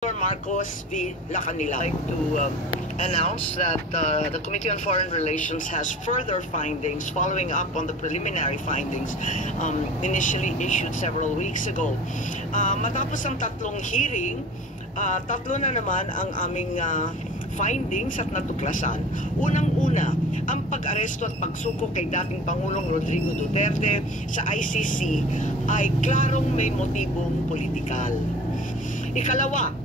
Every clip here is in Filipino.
Marcos V. Lacanila. I'd like to announce that the Committee on Foreign Relations has further findings following up on the preliminary findings initially issued several weeks ago. Matapos ang tatlong hearing, tatlo na naman ang aming findings at natuklasan. Unang-una, ang pag-aresto at pagsuko kay dating Pangulong Rodrigo Duterte sa ICC ay klarong may motibong politikal. Ikalawa,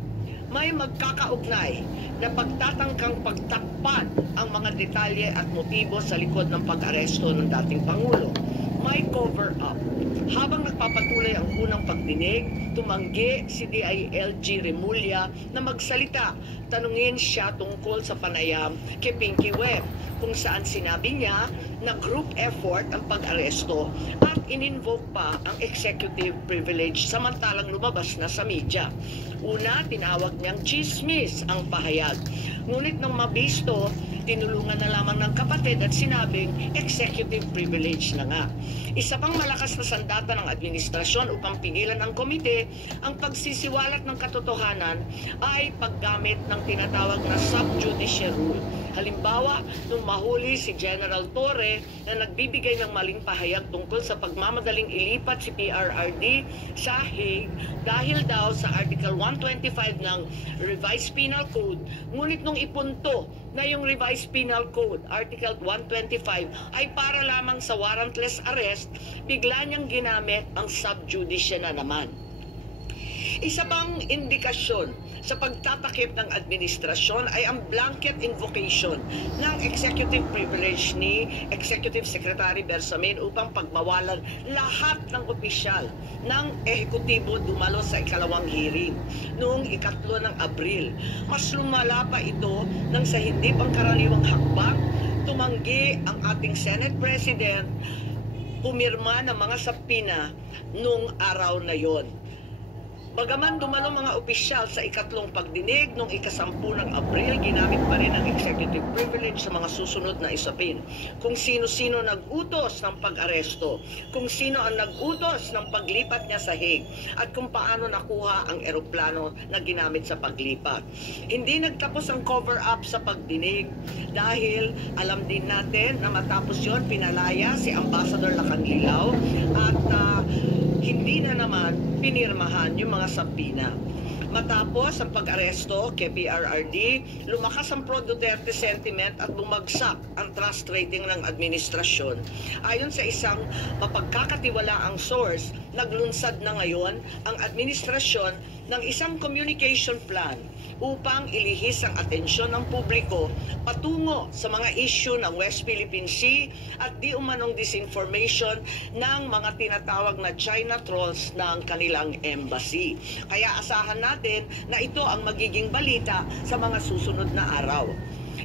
may magkakaugnay na pagtatangkang pagtakpan ang mga detalye at motibo sa likod ng pag-aresto ng dating Pangulo. May cover-up. Habang nagpapatuloy ang unang pagdinig, tumanggi si DILG Remulla na magsalita. Tanungin siya tungkol sa panayam kay Pinky Webb, kung saan sinabi niya na group effort ang pag-aresto at in-invoke pa ang executive privilege samantalang lumabas na sa media. Una, tinawag niyang chismis ang pahayag. Ngunit nang mabisto, tinulungan na lamang ng kapatid at sinabing executive privilege na nga. Isa pang malakas na sandata ng administrasyon upang pigilan ng komite ang pagsisiwalat ng katotohanan ay paggamit ng tinatawag na sub judice rule. Halimbawa, nung mahuli si General Torre na nagbibigay ng maling pahayag tungkol sa pagmamadaling ilipat si PRRD sa Hague dahil daw sa Article 125 ng Revised Penal Code, ngunit nung ipunto na yung Revised Penal Code, Article 125, ay para lamang sa warrantless arrest, bigla niyang ginamit ang sub judice na naman. Isa pang indikasyon sa pagtatakip ng administrasyon ay ang blanket invocation ng executive privilege ni Executive Secretary Bersamin upang pagbawalan lahat ng opisyal ng ehekutibo dumalo sa ikalawang hearing noong 3 ng Abril. Mas lumala pa ito nang sa hindi pangkaraniwang hakbang, tumanggi ang ating Senate President pumirma ng mga sapina noong araw na yon. Bagaman dumalo mga opisyal sa ikatlong pagdinig noong 10 ng Abril, ginamit pa rin ang executive privilege sa mga susunod na isapin. Kung sino-sino nag-utos ng pag-aresto, kung sino ang nag-utos ng paglipat niya sa Hague, at kung paano nakuha ang eroplano na ginamit sa paglipat. Hindi nagtapos ang cover-up sa pagdinig dahil alam din natin na matapos yon pinalaya si Ambassador Lacanilao at hindi na naman pinirmahan yung mga sabina. Matapos ang pag-aresto kay PRRD, lumakas ang pro-Duterte sentiment at bumagsak ang trust rating ng administrasyon. Ayon sa isang mapagkakatiwalaang source, naglunsad na ngayon ang administrasyon ng isang communication plan upang ilihis ang atensyon ng publiko patungo sa mga issue ng West Philippine Sea at di umanong disinformation ng mga tinatawag na China trolls ng kanilang embassy. Kaya asahan natin na ito ang magiging balita sa mga susunod na araw.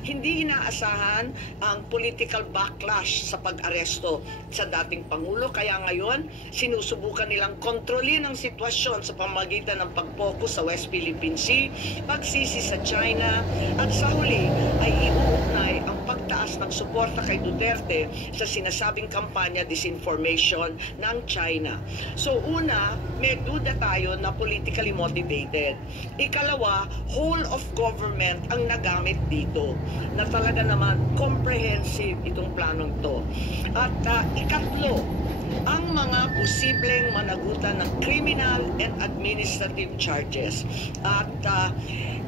Hindi inaasahan ang political backlash sa pag-aresto sa dating Pangulo, kaya ngayon sinusubukan nilang kontrolin ang sitwasyon sa pamamagitan ng pag-focus sa West Philippine Sea, pagsisi sa China, at sa huli ay iuugnay ang pagtaas ng suporta kay Duterte sa sinasabing kampanya disinformation ng China. So una, may duda tayo na politically motivated. Ikalawa, whole of government ang nagamit dito, na talaga naman comprehensive itong planong to. At ikatlo, ang mga posibleng managutan ng criminal and administrative charges. At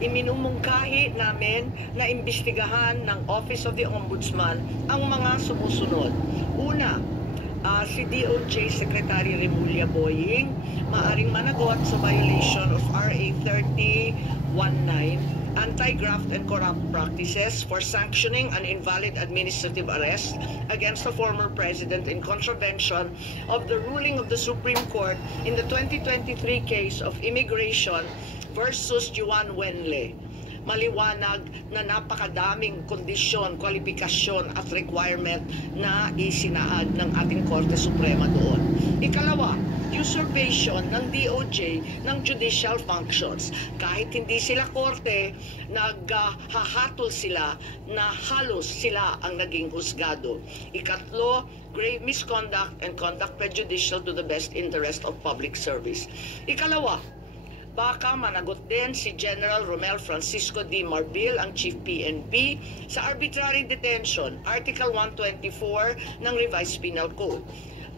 iminumungkahi namin na imbestigahan ng Office of the Ombudsman ang mga sumusunod. Una, si DOJ Secretary Remulla Boying maaring managot sa violation of RA 3019, Anti-Graft and Corrupt Practices, for sanctioning an invalid administrative arrest against the former president in contravention of the ruling of the Supreme Court in the 2023 case of immigration versus Juan Wenle. Maliwanag na napakadaming kondisyon, kwalifikasyon at requirement na isinaad ng ating Korte Suprema doon. Ikalawa, usurpation ng DOJ ng judicial functions. Kahit hindi sila korte, naghahatol sila na halos sila ang naging husgado. Ikatlo, grave misconduct and conduct prejudicial to the best interest of public service. Ikalawa, Baka managot din si General Romel Francisco D. Marbil, ang Chief PNP, sa arbitrary detention, Article 124 ng Revised Penal Code.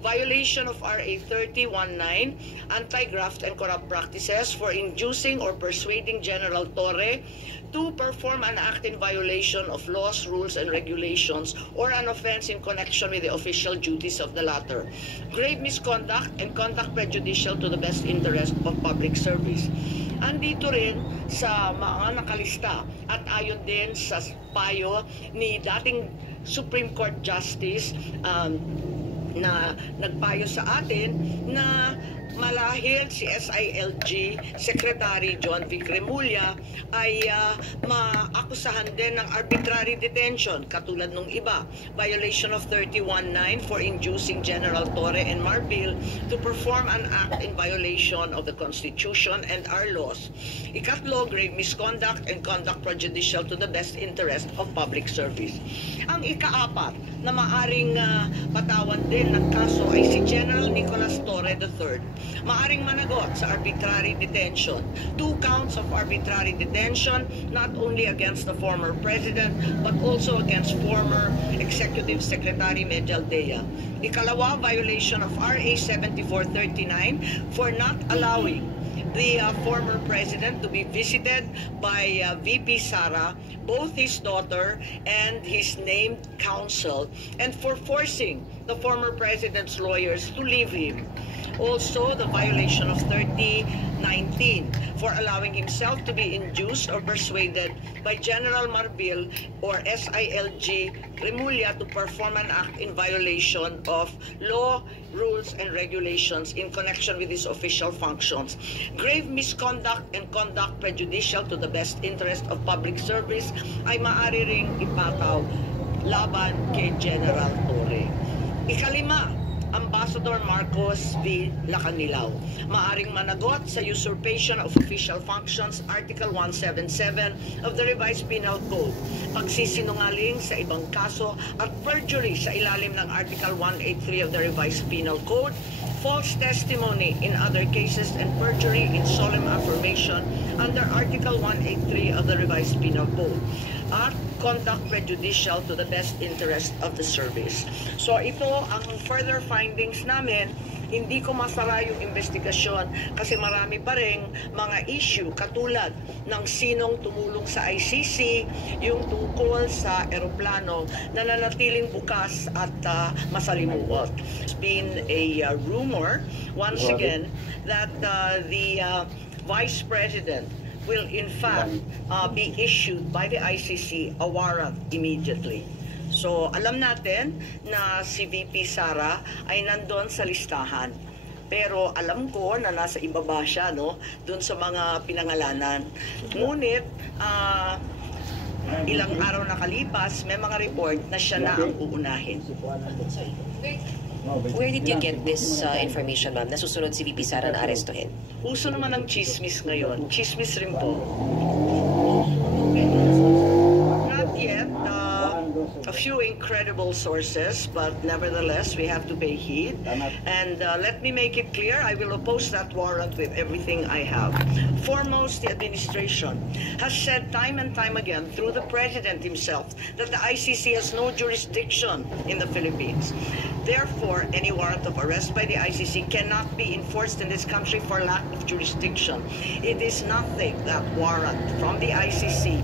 Violation of RA 3019, Anti-Graft and Corrupt Practices for inducing or persuading General Torre to perform an act in violation of laws, rules, and regulations or an offense in connection with the official duties of the latter. Grave misconduct and conduct prejudicial to the best interest of public service. Andito rin sa mga nakalista at ayon din sa payo ni dating Supreme Court Justice na nagpayo sa atin na malahil si SILG Secretary John Vic Remulla ay maakusahan din ng arbitrary detention katulad nung iba, violation of 319 for inducing General Torre and Marbil to perform an act in violation of the Constitution and our laws. Ikatlo, grave misconduct and conduct prejudicial to the best interest of public service. Ang ikaapat na maaring patawan din ng kaso ay si General Nicolas Torre III. Maaring managot sa arbitrary detention. 2 counts of arbitrary detention, not only against the former president, but also against former Executive Secretary Medialdea. Ikalawa, violation of RA 7439 for not allowing the former president to be visited by VP Sara, both his daughter and his named counsel, and for forcing the former president's lawyers to leave him. Also, the violation of 3019 for allowing himself to be induced or persuaded by General Marbil or SILG Remulla to perform an act in violation of law, rules, and regulations in connection with his official functions. Grave misconduct and conduct prejudicial to the best interest of public service ay maaari ring ipataw laban kay General Torre. Ikalima, Ambassador Marcos V. Lacanilaw. Maaring managot sa usurpation of official functions, Article 177 of the Revised Penal Code, pagsisinungaling sa ibang kaso at perjury sa ilalim ng Article 183 of the Revised Penal Code, false testimony in other cases, and perjury in solemn affirmation under Article 183 of the Revised Penal Code, at conduct prejudicial to the best interest of the service. So ito ang further findings namin. Hindi ko masara yung investigasyon kasi marami pa rin mga issue katulad ng sinong tumulong sa ICC, yung tungkol sa eroplano na nanatiling bukas at masalimuot. It's been a rumor once again that the Vice President will in fact be issued by the ICC a warrant immediately. So alam natin na si VP Sara ay nandun sa listahan. Pero alam ko na nasa ibaba siya, no, doon sa mga pinangalanan. Ngunit ilang araw nakalipas, may mga report na siya na ang uunahin. Where did you get this information, ma'am? Nasusunod si VP Sara na arestuhin? Uso naman ang chismis ngayon. Chismis rin po. Not yet. A few incredible sources, but nevertheless, we have to pay heed. And let me make it clear, I will oppose that warrant with everything I have. Foremost, the administration has said time and time again through the president himself that the ICC has no jurisdiction in the Philippines. Therefore, any warrant of arrest by the ICC cannot be enforced in this country for lack of jurisdiction. It is nothing, that warrant from the ICC,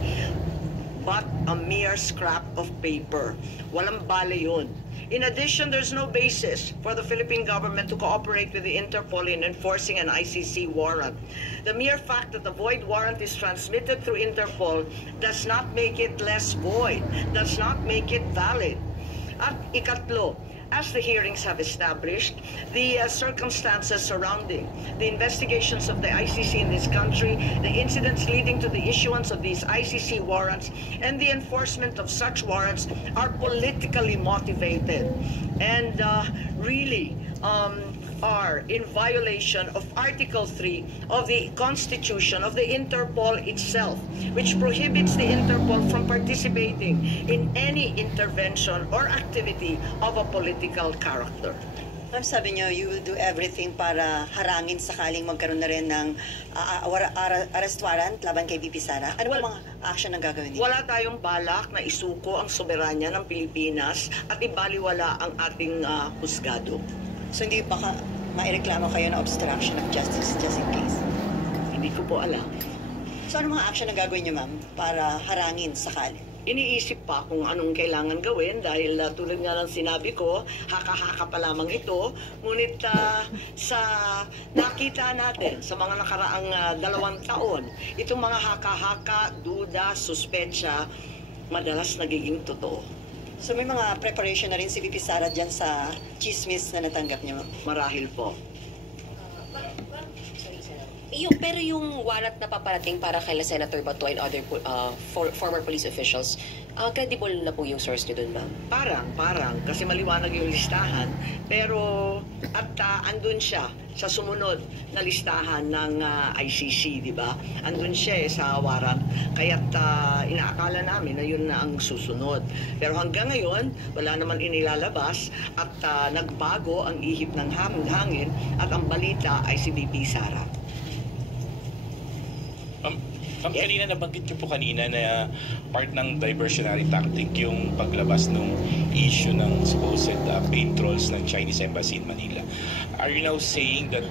but a mere scrap of paper. Walang bale yun. In addition, there's no basis for the Philippine government to cooperate with the Interpol in enforcing an ICC warrant. The mere fact that the void warrant is transmitted through Interpol does not make it less void, does not make it valid. At ikatlo, as the hearings have established, the circumstances surrounding the investigations of the ICC in this country, the incidents leading to the issuance of these ICC warrants, and the enforcement of such warrants are politically motivated and really are in violation of Article 3 of the Constitution of the Interpol itself, which prohibits the Interpol from participating in any intervention or activity of a political character. Ma'am, sabi niyo, you will do everything para harangin sakaling magkaroon na rin ng arrest warrant laban kay VP Sara. Ano ba mga action ang gagawin niyo? Wala tayong balak na isuko ang soberanya ng Pilipinas at ibaliwala ang ating husgado. So hindi baka maireklamo kayo na obstruction of justice just in case? Hindi ko po alam. So ano mga action ang gagawin niyo, ma'am, para harangin sakali? Iniisip pa kung anong kailangan gawin dahil tulad nga ng sinabi ko, haka-haka pa lamang ito. Ngunit sa nakita natin sa mga nakaraang 2 taon, itong mga haka-haka, duda, suspensya, madalas nagiging totoo. So may mga preparation na rin si VP Sara dyan sa chismis na natanggap niyo, ma'am? Marahil po. Pero yung warrant na paparating para kay Senator Bato and other former police officials, credible na po yung source nyo dun, ma'am? Parang, kasi maliwanag yung listahan. Pero, andun siya sa sumunod na listahan ng ICC, di ba? Andun siya sa warrant. Kaya't inaakala namin na yun na ang susunod. Pero hanggang ngayon, wala naman inilalabas at nagbago ang ihip ng hangin at ang balita ay si VP Sara. Kanina nabanggit niyo po kanina na part ng diversionary tactic yung paglabas ng issue ng supposed paint trolls ng Chinese Embassy in Manila. Are you now saying that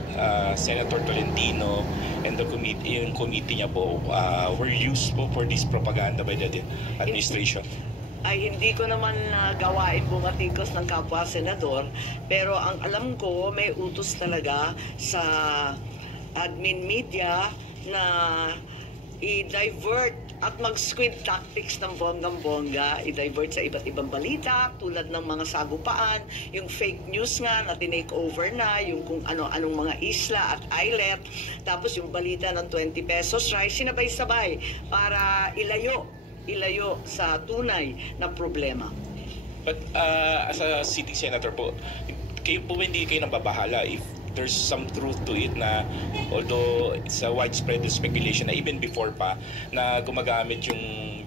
Senator Tolentino and the committee, yung committee niya po were used po for this propaganda by the administration? Ay hindi ko naman gawain bumatikos ng kapwa senador, pero ang alam ko may utos talaga sa admin media na i-divert at mag-squid tactics ng bonggang-bongga, i-divert sa iba't ibang balita tulad ng mga sagupaan, yung fake news nga na tinake over na, yung kung ano-anong mga isla at islet, tapos yung balita ng 20 pesos rice, sinabay-sabay para ilayo sa tunay na problema. But as a sitting senator po, kayo po hindi kayo nababahala if there's some truth to it na although it's a widespread speculation na even before pa na gumagamit yung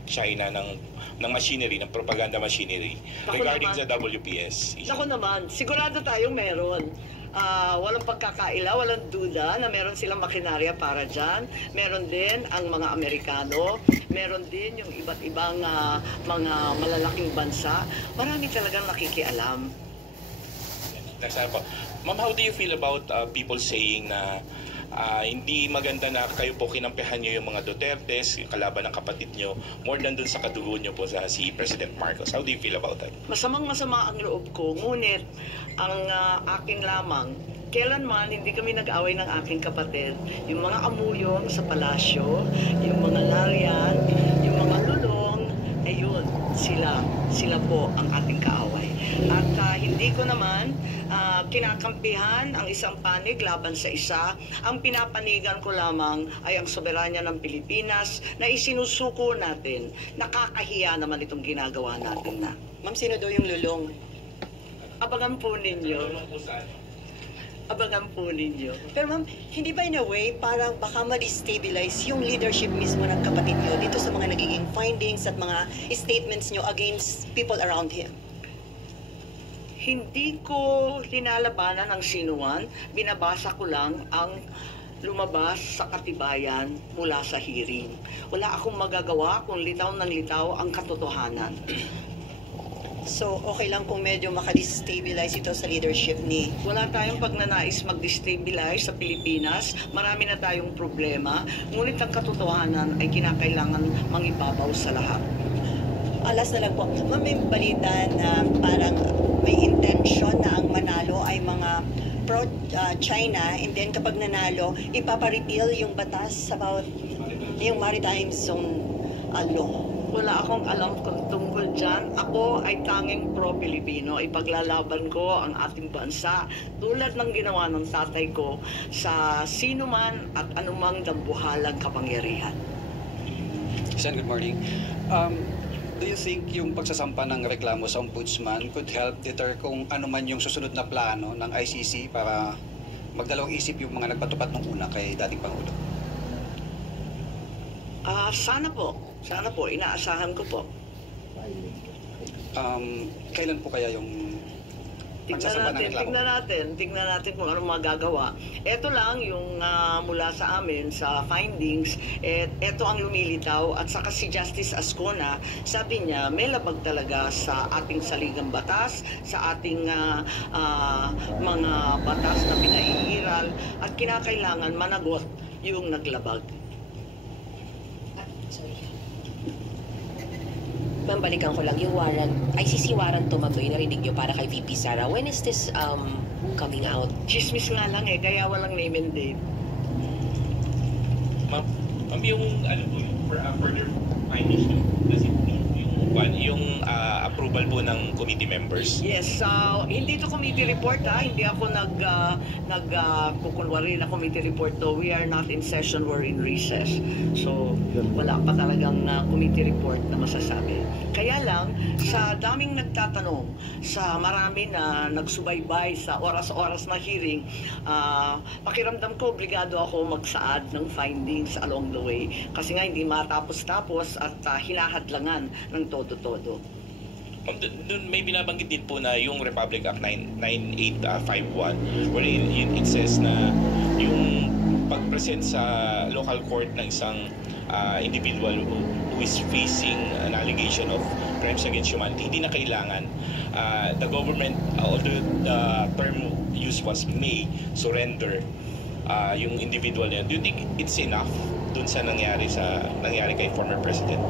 China ng machinery, ng propaganda machinery regarding sa WPS. Ako naman, sigurado tayong meron. Walang pagkakaila, walang duda na meron silang makinarya para dyan. Meron din ang mga Amerikano, meron din yung iba't ibang mga malalaking bansa. Marami talagang nakikialam. Next time po. Ma'am, how do you feel about people saying na hindi maganda na kayo po kinampihan nyo yung mga Dutertes, yung kalaban ng kapatid nyo, more than dun sa kadugo nyo po sa si President Marcos? How do you feel about that? Masamang-masama ang loob ko, ngunit ang akin lamang, kailanman hindi kami nag-away ng aking kapatid. Yung mga amuyong sa palasyo, yung mga larian, yung mga lulong, ayun, sila po ang ating kaaway. At hindi ko naman kinakampihan ang isang panig laban sa isa. Ang pinapanigan ko lamang ay ang soberanya ng Pilipinas na isinusuko natin. Nakakahiya naman itong ginagawa natin na. Ma'am, sino daw yung lulong? Abangan po ninyo. Abangan po ninyo. Pero ma'am, hindi ba in a way parang baka ma-destabilize yung leadership mismo ng kapatid nyo dito sa mga nagiging findings at mga statements nyo against people around him? Hindi ko linalabanan ang sinuman, binabasa ko lang ang lumabas sa katibayan mula sa hearing. Wala akong magagawa kung litaw ng litaw ang katotohanan. So, okay lang kung medyo makadestabilize ito sa leadership ni... Wala tayong pagnanais mag-destabilize sa Pilipinas. Marami na tayong problema. Ngunit ang katotohanan ay kinakailangan mangibabaw sa lahat. Alas na lang po. Ma'am, may balita na parang may intention na ang manalo ay mga pro-China and then kapag nanalo, ipaparepeal yung batas about yung maritime zone law. Wala akong alam kung tungkol dyan. Ako ay tanging pro-Pilipino. Ipaglalaban ko ang ating bansa tulad ng ginawa ng tatay ko sa sino man at anumang dambuhalang kapangyarihan. Sen, good morning. Do you think yung pagsasampa ng reklamo sa ombudsman could help deter kung ano man yung susunod na plano ng ICC para magdalawang isip yung mga nagpatupad nung una kay dating Pangulo? Sana po. Inaasahan ko po. Kailan po kaya yung pagsasampa ng reklamo? Tingnan natin kung anong magagawa. Ito lang yung mula sa amin, sa findings, ito ang lumilitaw. At saka si Justice Ascona, sabi niya, may labag talaga sa ating saligang batas, sa ating mga batas na pinaiiral, at kinakailangan managot yung naglabag. Sorry. Ma'am, balikan ko lang yung warrant, ICC warrant tumaboy, narinig nyo para kay VP Sara. When is this coming out? Chismis nga lang kaya walang name and date. Ma'am, yung further findings does it need yung approval po ng committee members? Yes, hindi to committee report hindi ako kukunwari na committee report to. We are not in session, we're in recess. So, wala pa talagang committee report na masasabi. Kaya lang, sa daming nagtatanong, sa marami na nagsubaybay sa oras-oras na hearing, pakiramdam ko, obligado ako magsaad ng findings along the way. Kasi nga, hindi matapos-tapos at hinahadlangan ng todo-todo. Doon may binabanggit din po na yung Republic Act 9851 wherein it says na yung pag-present sa local court ng isang individual who is facing an allegation of crimes against humanity, hindi na kailangan the government, although the term used was may surrender yung individual na yun. Do you think it's enough dun sa nangyari kay former President?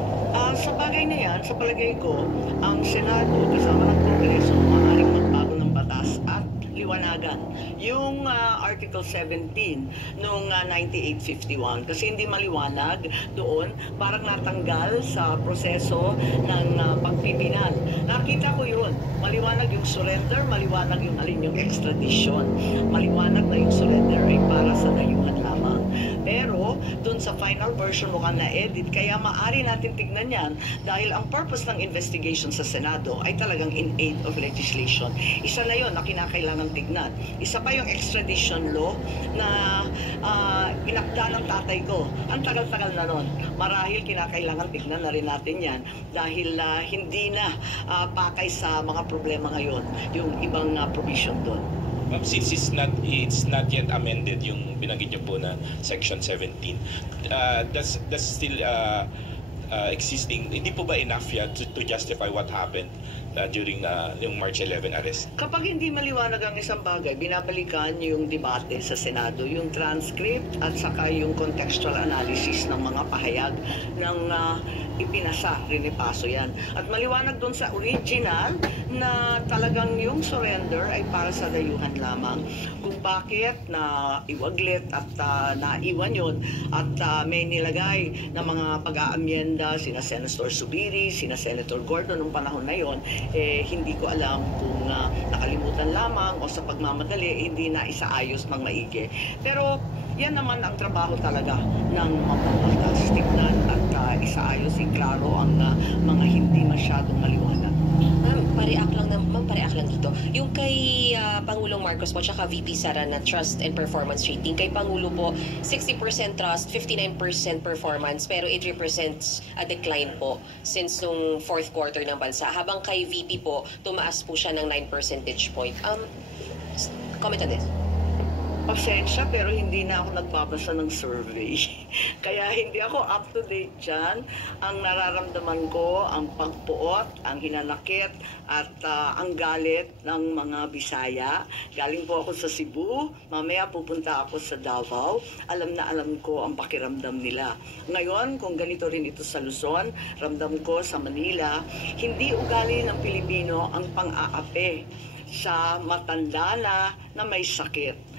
Sa bagay na yan, sa palagay ko, ang Senado kasama ng Kongreso maaaring magbago ng batas at liwanagan yung Article 17 noong 9851 kasi hindi maliwanag doon, parang natanggal sa proseso ng pagpipinal. Nakita ko yun, maliwanag yung surrender, maliwanag yung alin yung extradition, maliwanag na yung surrender ay para sa dayuhan lamang. Pero doon sa final version mukhang na-edit, kaya maaari natin tignan yan dahil ang purpose ng investigation sa Senado ay talagang in aid of legislation. Isa na yon na kinakailangan tignan. Isa pa yung extradition law na inakda ng tatay ko. Ang tagal-tagal na nun. Marahil kinakailangan tignan na rin natin yan dahil hindi na pakay sa mga problema ngayon yung ibang provision doon. Since it's not yet amended yung binanggit niyo po na Section 17, that's still existing. Hindi po ba enough yan to justify what happened during yung March 11 arrest? Kapag hindi maliwanag ang isang bagay, binabalikan yung debate sa Senado, yung transcript at saka yung contextual analysis ng mga pahayag ng ipinasa, rinipaso yan. At maliwanag doon sa original na talagang yung surrender ay para sa dayuhan lamang. Kung bakit na iwaglit at naiwan yun at may nilagay na mga pag-aamyenda sina Senator Subiri, sina Senator Gordon noong panahon na yon, hindi ko alam kung nakalimutan lamang o sa pagmamadali hindi na isaayos ng maigi. Pero yan naman ang trabaho talaga ng mambabatas, tignan at isaayos, iklaro ang mga hindi masyadong maliwanag. Ma'am, pareak lang dito. Yung kay Pangulong Marcos po tsaka VP Sara na trust and performance rating. Kay Pangulo po, 60% trust, 59% performance, pero it represents a decline po since nung fourth quarter ng bansa. Habang kay VP po, tumaas po siya ng 9 percentage point. Comment on this. Pasensya, pero hindi na ako nagbabasa ng survey. Kaya hindi ako up to date dyan. Ang nararamdaman ko, ang pagpuot, ang hinanakit, at ang galit ng mga Bisaya. Galing po ako sa Cebu, mamaya pupunta ako sa Davao. Alam na alam ko ang pakiramdam nila. Ngayon, kung ganito rin ito sa Luzon, ramdam ko sa Manila, hindi ugali ng Pilipino ang pang-aapi sa matanda na may sakit.